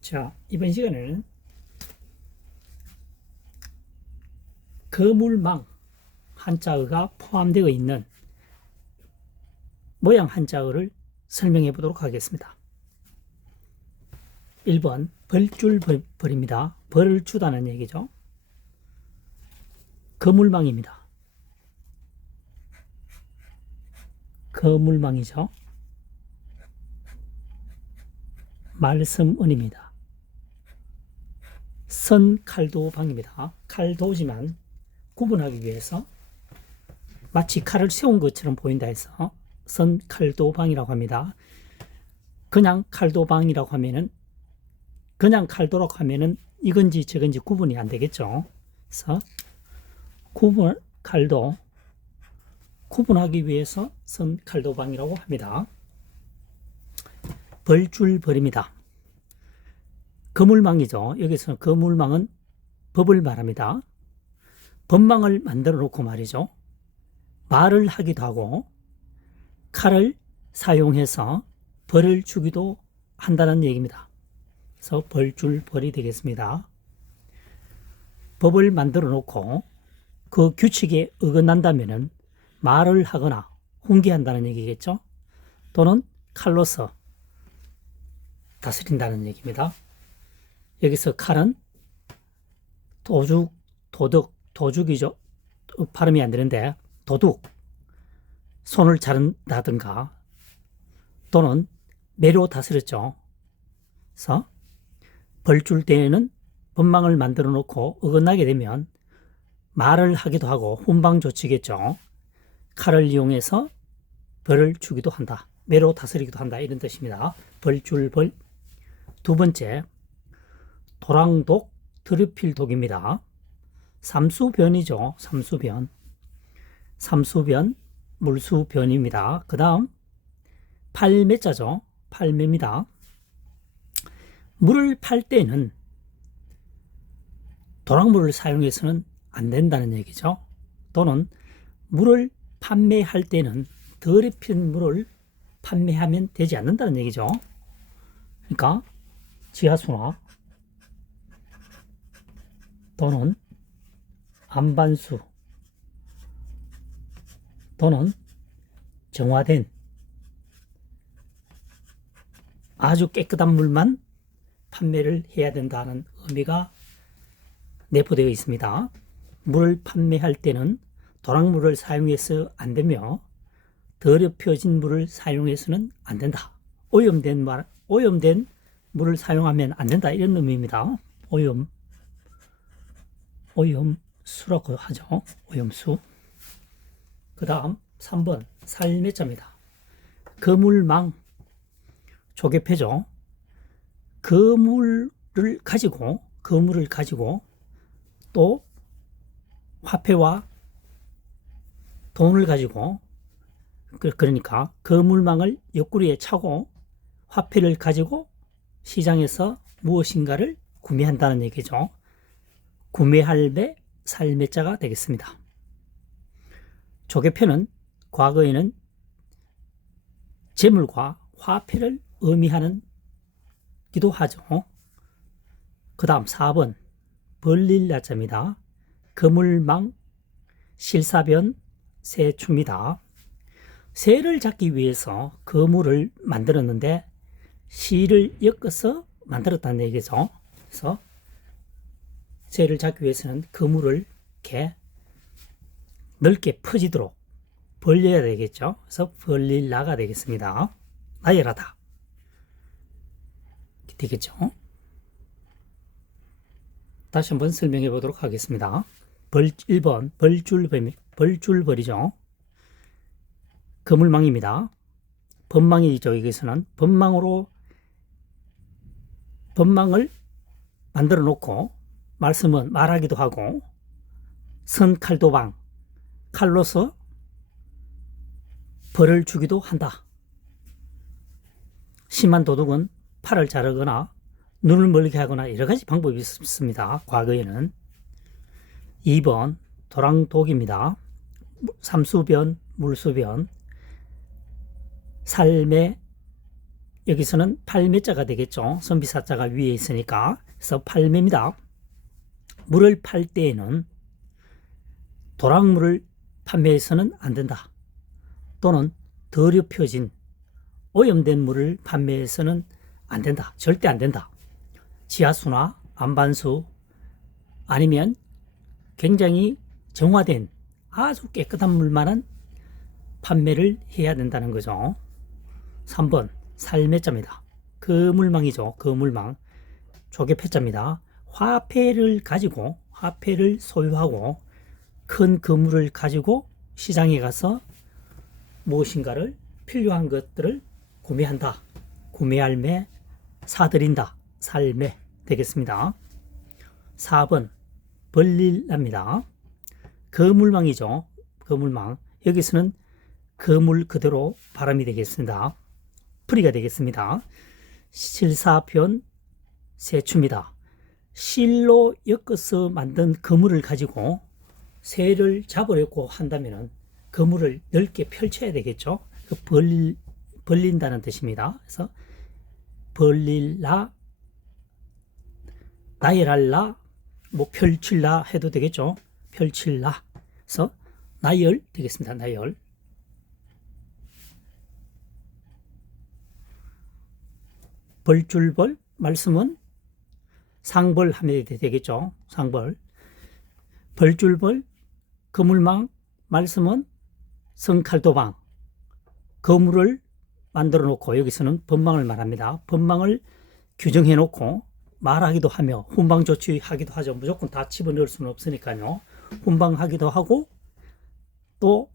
자, 이번 시간에는 거물망 한자어가 포함되어 있는 모양 한자어를 설명해 보도록 하겠습니다. 1번 벌줄벌입니다. 벌을 주다는 얘기죠. 거물망입니다. 거물망이죠. 말씀은입니다. 선칼도방입니다. 칼도지만 구분하기 위해서 마치 칼을 세운 것처럼 보인다 해서 선칼도방이라고 합니다. 그냥 칼도방이라고 하면은 그냥 칼도라고 하면은 이건지 저건지 구분이 안 되겠죠. 그래서 칼도 구분하기 위해서 선칼도방이라고 합니다. 벌줄벌입니다. 거물망이죠. 여기서 거물망은 법을 말합니다. 법망을 만들어 놓고 말이죠. 말을 하기도 하고 칼을 사용해서 벌을 주기도 한다는 얘기입니다. 그래서 벌줄벌이 되겠습니다. 법을 만들어 놓고 그 규칙에 어긋난다면 말을 하거나 훈계한다는 얘기겠죠. 또는 칼로서 다스린다는 얘기입니다. 여기서 칼은 도둑이죠. 발음이 안 되는데 도둑, 손을 자른다든가 또는 매로 다스렸죠. 그래서 벌줄 때에는 법망을 만들어 놓고 어긋나게 되면 말을 하기도 하고 훈방 조치겠죠. 칼을 이용해서 벌을 주기도 한다. 매로 다스리기도 한다. 이런 뜻입니다. 벌줄벌. 두 번째, 도랑독, 드루필독입니다. 삼수변이죠. 삼수변, 물수변입니다. 그 다음 팔매자죠. 팔매입니다. 물을 팔 때는 도랑물을 사용해서는 안 된다는 얘기죠. 또는 물을 판매할 때는 더럽힌 물을 판매하면 되지 않는다는 얘기죠. 그러니까 지하수나 또는 안반수 또는 정화된 아주 깨끗한 물만 판매를 해야 된다는 의미가 내포되어 있습니다. 물을 판매할 때는 도랑물을 사용해서 안 되며 더럽혀진 물을 사용해서는 안 된다. 오염된 물을 사용하면 안 된다. 이런 의미입니다. 오염수라고 하죠. 오염수. 그 다음 3번 살매자입니다. 거물망 조개패죠. 거물을 가지고 또 화폐와 돈을 가지고 그러니까 거물망을 옆구리에 차고 화폐를 가지고 시장에서 무엇인가를 구매한다는 얘기죠. 구매할 매 살매자가 되겠습니다. 조개패는 과거에는 재물과 화폐를 의미하는 기도 하죠. 그 다음 4번 벌릴라자입니다. 거물망 실사변 새추입니다. 새를 잡기 위해서 거물을 만들었는데 실을 엮어서 만들었다는 얘기죠. 그래서 새를 잡기 위해서는 거물을 이렇게 넓게 퍼지도록 벌려야 되겠죠. 그래서 벌릴라가 되겠습니다. 나열하다 되겠죠. 다시 한번 설명해 보도록 하겠습니다. 1번 벌줄벌이죠. 거물망입니다. 법망이죠. 여기서는 법망을 만들어 놓고 말씀은 말하기도 하고 선칼도방 칼로서 벌을 주기도 한다. 심한 도둑은 팔을 자르거나 눈을 멀게 하거나 여러 가지 방법이 있습니다. 과거에는. 2번 도랑독입니다. 삼수변, 물수변, 삶의 여기서는 팔매자가 되겠죠. 선비사자가 위에 있으니까. 그래서 팔매입니다. 물을 팔 때에는 도락물을 판매해서는 안 된다. 또는 더럽혀진 오염된 물을 판매해서는 안 된다. 절대 안 된다. 지하수나 안반수 아니면 굉장히 정화된 아주 깨끗한 물만은 판매를 해야 된다는 거죠. 3번 살매자입니다. 거물망이죠. 거물망. 조개패자입니다. 화폐를 가지고 화폐를 소유하고 큰 거물을 가지고 시장에 가서 무엇인가를 필요한 것들을 구매한다. 구매할 매 사들인다. 살매 되겠습니다. 4번 벌릴랍니다. 거물망이죠. 거물망. 여기서는 거물 그대로 발음이 되겠습니다. 풀이가 되겠습니다. 실사편 세추입니다. 실로 엮어서 만든 거물을 가지고 새를 잡으려고 한다면 거물을 넓게 펼쳐야 되겠죠. 벌린다는 뜻입니다. 그래서 벌릴라, 나열할라, 펼칠라 해도 되겠죠. 펼칠라. 그래서 나열 되겠습니다. 나열. 벌줄벌 말씀은 상벌하면 되겠죠. 상벌. 벌줄벌 거물망 말씀은 성칼도방. 거물을 만들어 놓고 여기서는 법망을 말합니다. 법망을 규정해 놓고 말하기도 하며 훈방 조치하기도 하죠. 무조건 다 집어넣을 수는 없으니까요. 훈방하기도 하고 또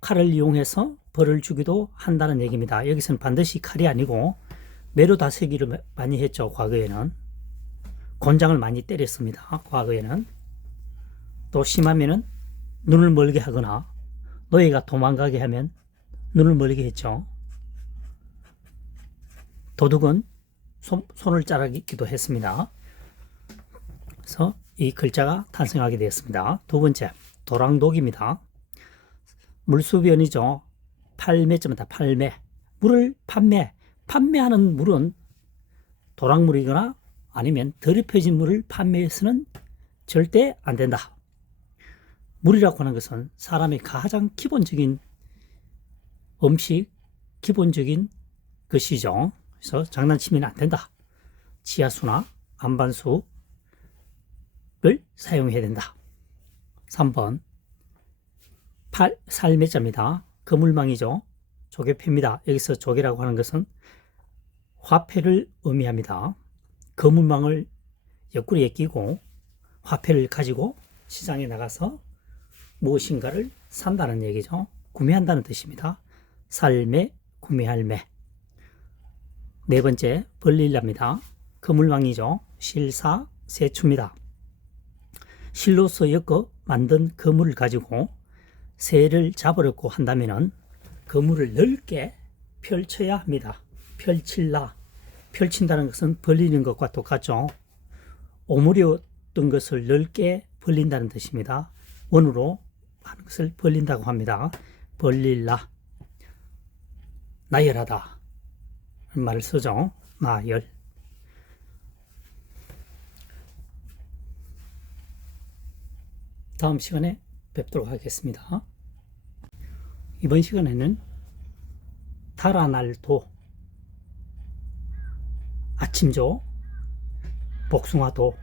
칼을 이용해서 벌을 주기도 한다는 얘기입니다. 여기서는 반드시 칼이 아니고 매로 다스기를 많이 했죠. 과거에는 곤장을 많이 때렸습니다. 과거에는 또 심하면은 눈을 멀게 하거나 노예가 도망가게 하면 눈을 멀게 했죠. 도둑은 손을 자르기도 했습니다. 그래서 이 글자가 탄생하게 되었습니다. 두 번째 도랑독입니다. 물수변이죠. 팔매자입니다. 팔매. 물을 판매하는 물은 도랑물이거나 아니면 더럽혀진 물을 판매해서는 절대 안 된다. 물이라고 하는 것은 사람의 가장 기본적인 음식, 기본적인 것이죠. 그래서 장난치면 안 된다. 지하수나 안반수를 사용해야 된다. 3번 살매자입니다. 거물망이죠. 조개패입니다. 여기서 조개라고 하는 것은 화폐를 의미합니다. 거물망을 옆구리에 끼고 화폐를 가지고 시장에 나가서 무엇인가를 산다는 얘기죠. 구매한다는 뜻입니다. 살매, 구매할 매. 네 번째 벌릴랍니다. 거물망이죠. 실사, 세추입니다. 실로서 엮어 만든 거물을 가지고 새를 잡으려고 한다면 거물을 넓게 펼쳐야 합니다. 펼칠라. 펼친다는 것은 벌리는 것과 똑같죠. 오므렸던 것을 넓게 벌린다는 뜻입니다. 원으로 하는 것을 벌린다고 합니다. 벌릴라. 나열하다. 말을 쓰죠. 나열. 다음 시간에 뵙도록 하겠습니다. 이번 시간에는 달아날 도, 아침조, 복숭아도,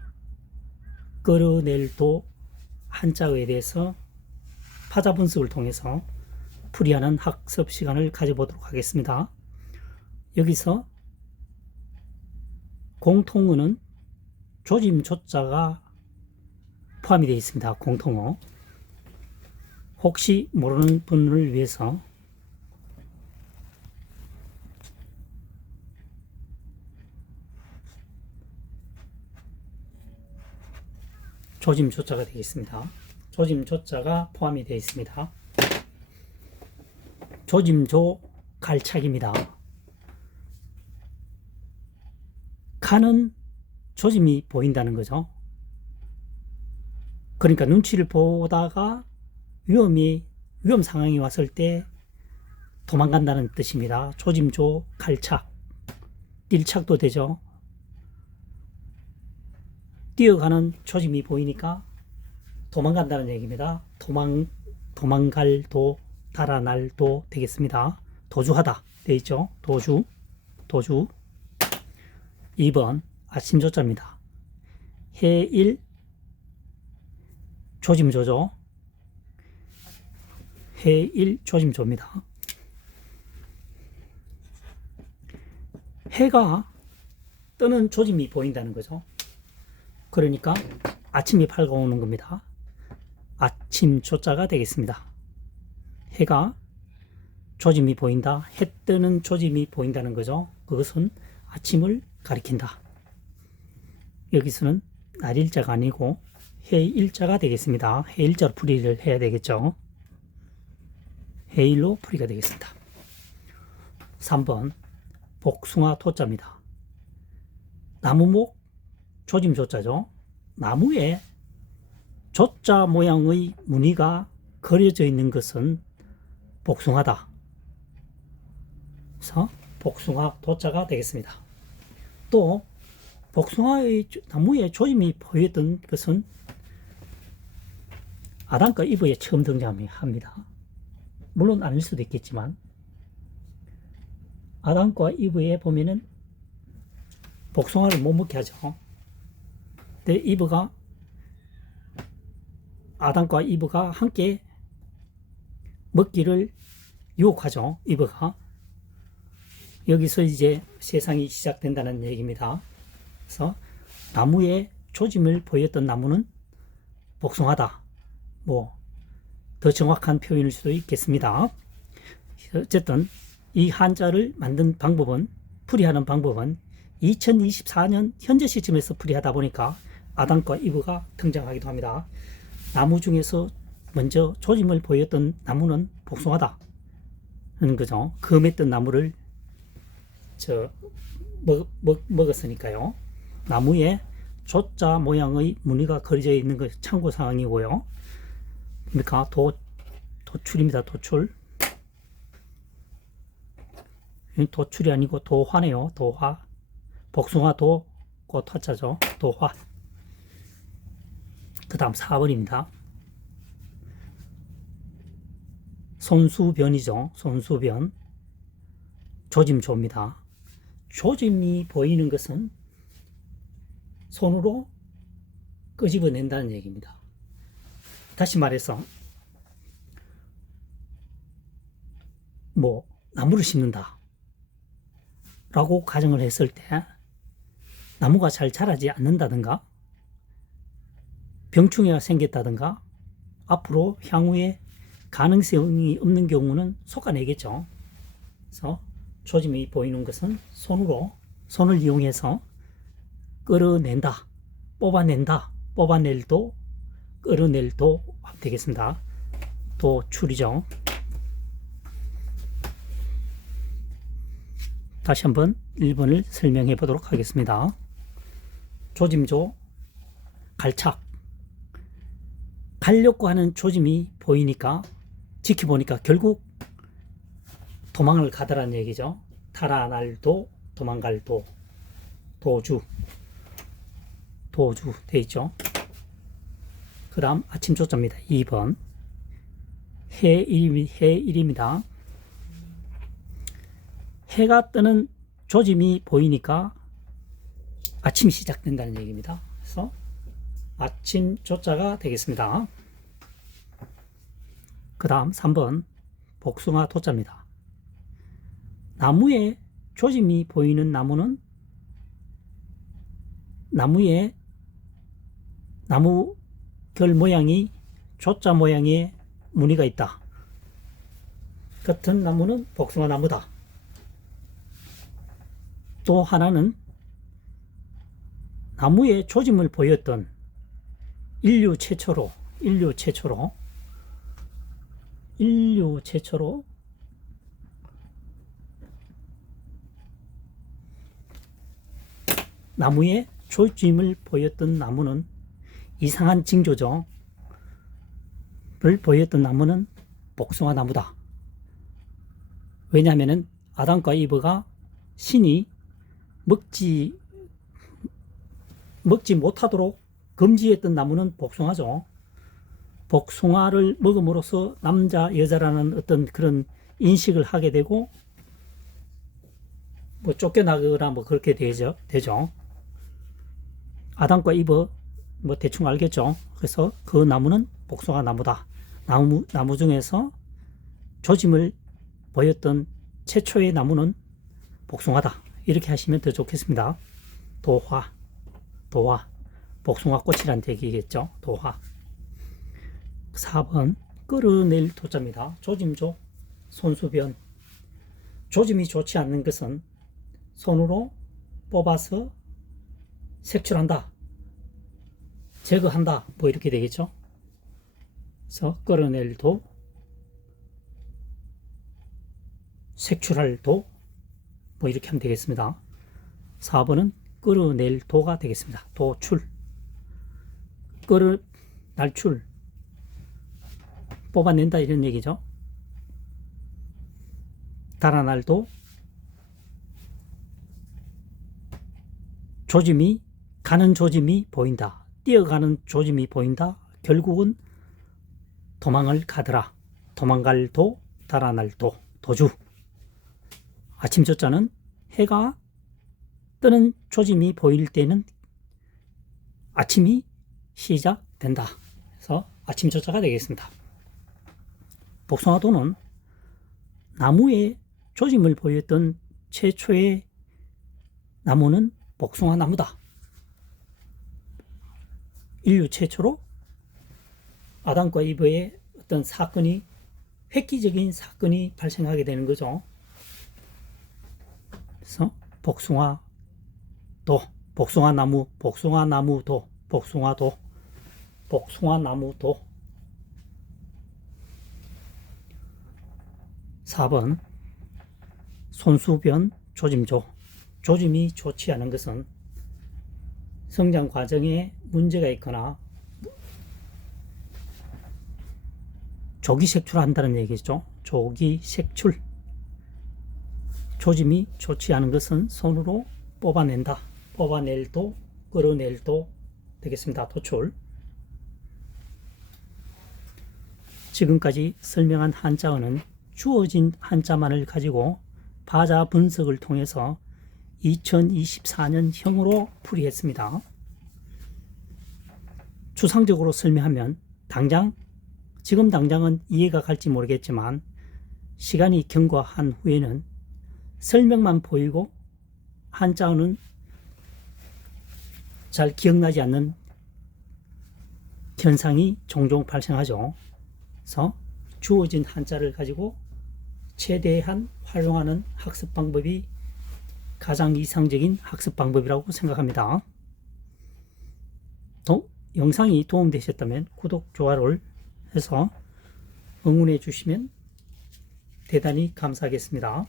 끌어낼 도 한자어에 대해서 파자 분석을 통해서 풀이하는 학습 시간을 가져보도록 하겠습니다. 여기서 공통어는 조짐 조자가 포함이 되어 있습니다. 공통어. 혹시 모르는 분을 위해서 조짐 조자가 되겠습니다. 조짐 조자가 포함이 되어 있습니다. 조짐조 갈착입니다. 가는 조짐이 보인다는 거죠. 그러니까 눈치를 보다가 위험 상황이 왔을 때 도망간다는 뜻입니다. 조짐조 갈착. 뛸 착도 되죠. 뛰어가는 조짐이 보이니까 도망간다는 얘기입니다. 도망갈 도, 달아날 도 되겠습니다. 도주하다 되어 있죠. 도주. 2번 아침조자입니다. 해일 조짐조죠. 해일 조짐조입니다. 해가 뜨는 조짐이 보인다는 거죠. 그러니까 아침이 밝아오는 겁니다. 아침 조자가 되겠습니다. 해가 조짐이 보인다. 해 뜨는 조짐이 보인다는 거죠. 그것은 아침을 가리킨다. 여기서는 날일자가 아니고 해일자가 되겠습니다. 해일자로 풀이를 해야 되겠죠. 해일로 풀이가 되겠습니다. 3번 복숭아 토자입니다. 나무목 조짐 조자죠. 나무에 조자 모양의 무늬가 그려져 있는 것은 복숭아다. 그래서 복숭아 도자가 되겠습니다. 또 복숭아의 나무에 조짐이 보였던 것은 아담과 이브에 처음 등장합니다. 물론 아닐 수도 있겠지만 아담과 이브에 보면은 복숭아를 못 먹게 하죠. 근데 아담과 이브가 함께 먹기를 유혹하죠. 이브가. 여기서 이제 세상이 시작된다는 얘기입니다. 그래서 나무에 조짐을 보였던 나무는 복숭아다. 더 정확한 표현일 수도 있겠습니다. 어쨌든 이 한자를 만든 방법은, 풀이하는 방법은 2024년 현재 시점에서 풀이하다 보니까 아담과 이브가 등장하기도 합니다. 나무 중에서 먼저 조짐을 보였던 나무는 복숭아다 하는 거죠. 검했던 나무를 먹었으니까요. 나무에 조자 모양의 무늬가 그려져 있는 것 참고 사항이고요. 그러니까 도출입니다. 도출이 아니고 도화네요. 도화. 복숭아 도, 꽃화자죠. 도화. 그 다음 4번입니다. 손수변이죠. 손수변. 조짐조입니다. 조짐이 보이는 것은 손으로 끄집어낸다는 얘기입니다. 다시 말해서 나무를 심는다 라고 가정을 했을 때 나무가 잘 자라지 않는다든가 병충해가 생겼다든가 앞으로 향후에 가능성이 없는 경우는 솎아내겠죠. 그래서 조짐이 보이는 것은 손을 이용해서 끌어낸다, 뽑아낼도, 끌어낼도 되겠습니다. 도출이죠. 다시 한번 1번을 설명해 보도록 하겠습니다. 조짐조, 갈착. 가려고 하는 조짐이 보이니까, 지켜보니까 결국 도망을 가더라는 얘기죠. 달아날도, 도망갈도, 도주 돼 있죠. 그 다음 아침 조자입니다. 2번 해일입니다. 해가 뜨는 조짐이 보이니까 아침이 시작된다는 얘기입니다. 그래서 아침 조자가 되겠습니다. 그 다음 3번 복숭아 도자입니다. 나무에 조짐이 보이는 나무는 나무에 나무 결 모양이 조자 모양의 무늬가 있다. 같은 나무는 복숭아 나무다. 또 하나는 나무에 조짐을 보였던 인류 최초로 나무에 조짐을 보였던 나무는 이상한 징조죠. 를 보였던 나무는 복숭아 나무다. 왜냐하면 아담과 이브가 신이 먹지 못하도록 금지했던 나무는 복숭아죠. 복숭아를 먹음으로써 남자, 여자라는 어떤 그런 인식을 하게 되고, 뭐 쫓겨나거나 뭐 그렇게 되죠. 아담과 이브 뭐 대충 알겠죠. 그래서 그 나무는 복숭아 나무다. 나무 중에서 조짐을 보였던 최초의 나무는 복숭아다. 이렇게 하시면 더 좋겠습니다. 도화, 복숭아 꽃이란 얘기겠죠. 도화. 4번 끌어낼 도자입니다. 조짐조, 손수변. 조짐이 좋지 않는 것은 손으로 뽑아서 색출한다, 제거한다, 뭐 이렇게 되겠죠. 그래서 끌어낼 도, 색출할 도, 뭐 이렇게 하면 되겠습니다. 4번은 끌어낼 도가 되겠습니다. 도출, 날출, 뽑아낸다 이런 얘기죠. 달아날 도, 가는 조짐이 보인다. 뛰어가는 조짐이 보인다. 결국은 도망을 가더라. 도망갈 도, 달아날 도, 도주. 아침 조자는 해가 뜨는 조짐이 보일 때는 아침이 시작된다. 그래서 아침 조자가 되겠습니다. 복숭아도는 나무에 조짐을 보였던 최초의 나무는 복숭아 나무다. 인류 최초로 아담과 이브의 어떤 사건이, 획기적인 사건이 발생하게 되는 거죠. 그래서 복숭아도, 복숭아나무, 복숭아나무도, 복숭아도, 복숭아나무도. 4번 손수변 조짐조. 조짐이 좋지 않은 것은 성장 과정에 문제가 있거나 조기 색출한다는 얘기죠. 조기 색출. 조짐이 좋지 않은 것은 손으로 뽑아낸다. 뽑아낼도, 끌어낼도 되겠습니다. 도출. 지금까지 설명한 한자어는 주어진 한자만을 가지고 바자 분석을 통해서 2024년형으로 풀이했습니다. 추상적으로 설명하면 지금 당장은 이해가 갈지 모르겠지만 시간이 경과한 후에는 설명만 보이고 한자어는 잘 기억나지 않는 현상이 종종 발생하죠. 그래서 주어진 한자를 가지고 최대한 활용하는 학습 방법이 가장 이상적인 학습 방법이라고 생각합니다. 영상이 도움되셨다면 구독, 좋아요를 해서 응원해 주시면 대단히 감사하겠습니다.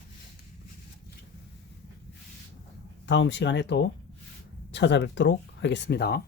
다음 시간에 또 찾아뵙도록 하겠습니다.